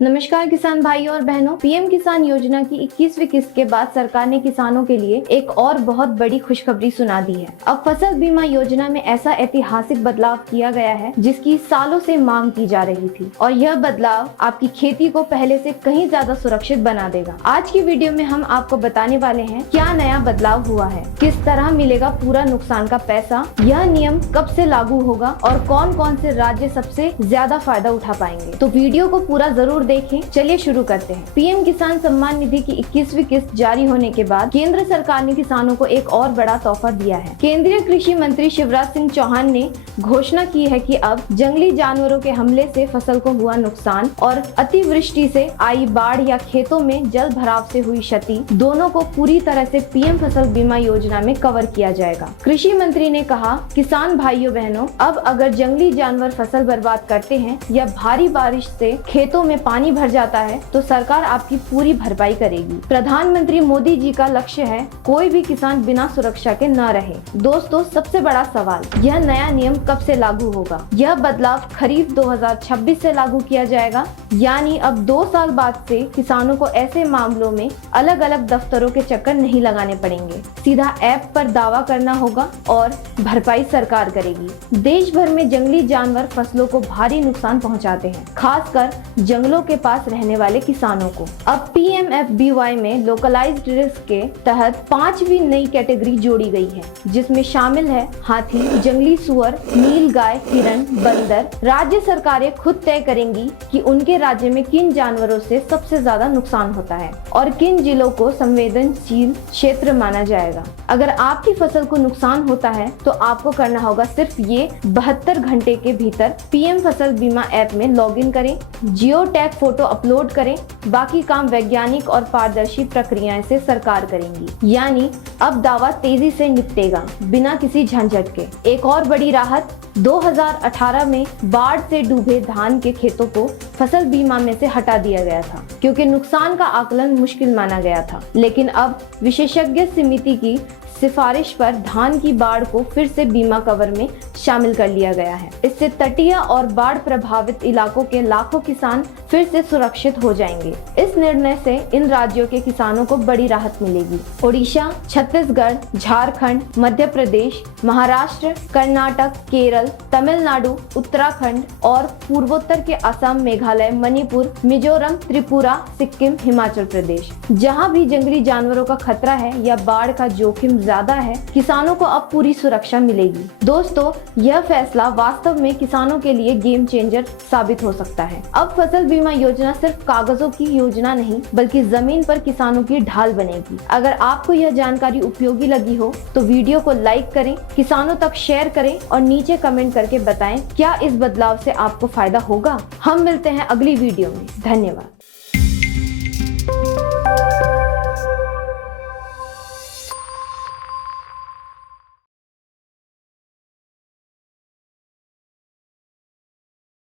नमस्कार किसान भाइयों और बहनों, पीएम किसान योजना की 21वीं किस्त के बाद सरकार ने किसानों के लिए एक और बहुत बड़ी खुशखबरी सुना दी है। अब फसल बीमा योजना में ऐसा ऐतिहासिक बदलाव किया गया है जिसकी सालों से मांग की जा रही थी और यह बदलाव आपकी खेती को पहले से कहीं ज्यादा सुरक्षित बना देगा। आज की वीडियो में हम आपको बताने वाले हैं क्या नया बदलाव हुआ है, किस तरह मिलेगा पूरा नुकसान का पैसा, यह नियम कब से लागू होगा और कौन कौन से राज्य सबसे ज्यादा फायदा उठा पाएंगे। तो वीडियो को पूरा जरूर देखें। चलिए शुरू करते हैं। पीएम किसान सम्मान निधि की 21वीं किस्त जारी होने के बाद केंद्र सरकार ने किसानों को एक और बड़ा तोहफा दिया है। केंद्रीय कृषि मंत्री शिवराज सिंह चौहान ने घोषणा की है कि अब जंगली जानवरों के हमले से फसल को हुआ नुकसान और अतिवृष्टि से आई बाढ़ या खेतों में जल भराव से हुई क्षति दोनों को पूरी तरह से पीएम फसल बीमा योजना में कवर किया जाएगा। कृषि मंत्री ने कहा, किसान भाइयों बहनों, अब अगर जंगली जानवर फसल बर्बाद करते हैं या भारी बारिश से खेतों में पानी भर जाता है तो सरकार आपकी पूरी भरपाई करेगी। प्रधानमंत्री मोदी जी का लक्ष्य है कोई भी किसान बिना सुरक्षा के न रहे। दोस्तों, सबसे बड़ा सवाल, यह नया नियम कब से लागू होगा? यह बदलाव खरीफ 2026 से लागू किया जाएगा, यानी अब 2 साल बाद से किसानों को ऐसे मामलों में अलग अलग दफ्तरों के चक्कर नहीं लगाने पड़ेंगे। सीधा ऐप पर दावा करना होगा और भरपाई सरकार करेगी। देश भर में जंगली जानवर फसलों को भारी नुकसान पहुंचाते हैं, खासकर जंगलों के पास रहने वाले किसानों को। अब PMFBY में लोकलाइज्ड रिस्क के तहत 5वीं नई कैटेगरी जोड़ी गई है, जिसमें शामिल है हाथी, जंगली सुअर, नीलगाय, हिरण, बंदर। राज्य सरकारें खुद तय करेंगी कि उनके राज्य में किन जानवरों से सबसे ज्यादा नुकसान होता है और किन जिलों को संवेदनशील क्षेत्र माना जाएगा। अगर आपकी फसल को नुकसान होता है तो आपको करना होगा सिर्फ ये 72 घंटे के भीतर पीएम फसल बीमा ऐप में लॉगिन करें, जियो टैग फोटो अपलोड करें। बाकी काम वैज्ञानिक और पारदर्शी प्रक्रियाएं से सरकार करेंगी, यानी अब दावा तेजी से निपटेगा बिना किसी झंझट के। एक और बड़ी राहत, 2018 में बाढ़ से डूबे धान के खेतों को फसल बीमा में से हटा दिया गया था क्योंकि नुकसान का आकलन मुश्किल माना गया था, लेकिन अब विशेषज्ञ समिति की सिफारिश पर धान की बाढ़ को फिर से बीमा कवर में शामिल कर लिया गया है। इससे तटीय और बाढ़ प्रभावित इलाकों के लाखों किसान फिर से सुरक्षित हो जाएंगे। इस निर्णय से इन राज्यों के किसानों को बड़ी राहत मिलेगी। ओडिशा, छत्तीसगढ़, झारखंड, मध्य प्रदेश, महाराष्ट्र, कर्नाटक, केरल, तमिलनाडु, उत्तराखंड और पूर्वोत्तर के असम, मेघालय, मणिपुर, मिजोरम, त्रिपुरा, सिक्किम, हिमाचल प्रदेश, जहाँ भी जंगली जानवरों का खतरा है या बाढ़ का जोखिम ज्यादा है, किसानों को अब पूरी सुरक्षा मिलेगी। दोस्तों, यह फैसला वास्तव में किसानों के लिए गेम चेंजर साबित हो सकता है। अब फसल बीमा योजना सिर्फ कागजों की योजना नहीं बल्कि जमीन पर किसानों की ढाल बनेगी। अगर आपको यह जानकारी उपयोगी लगी हो तो वीडियो को लाइक करें, किसानों तक शेयर करें और नीचे कमेंट करके बताएं क्या इस बदलाव से आपको फायदा होगा। हम मिलते हैं अगली वीडियो में। धन्यवाद।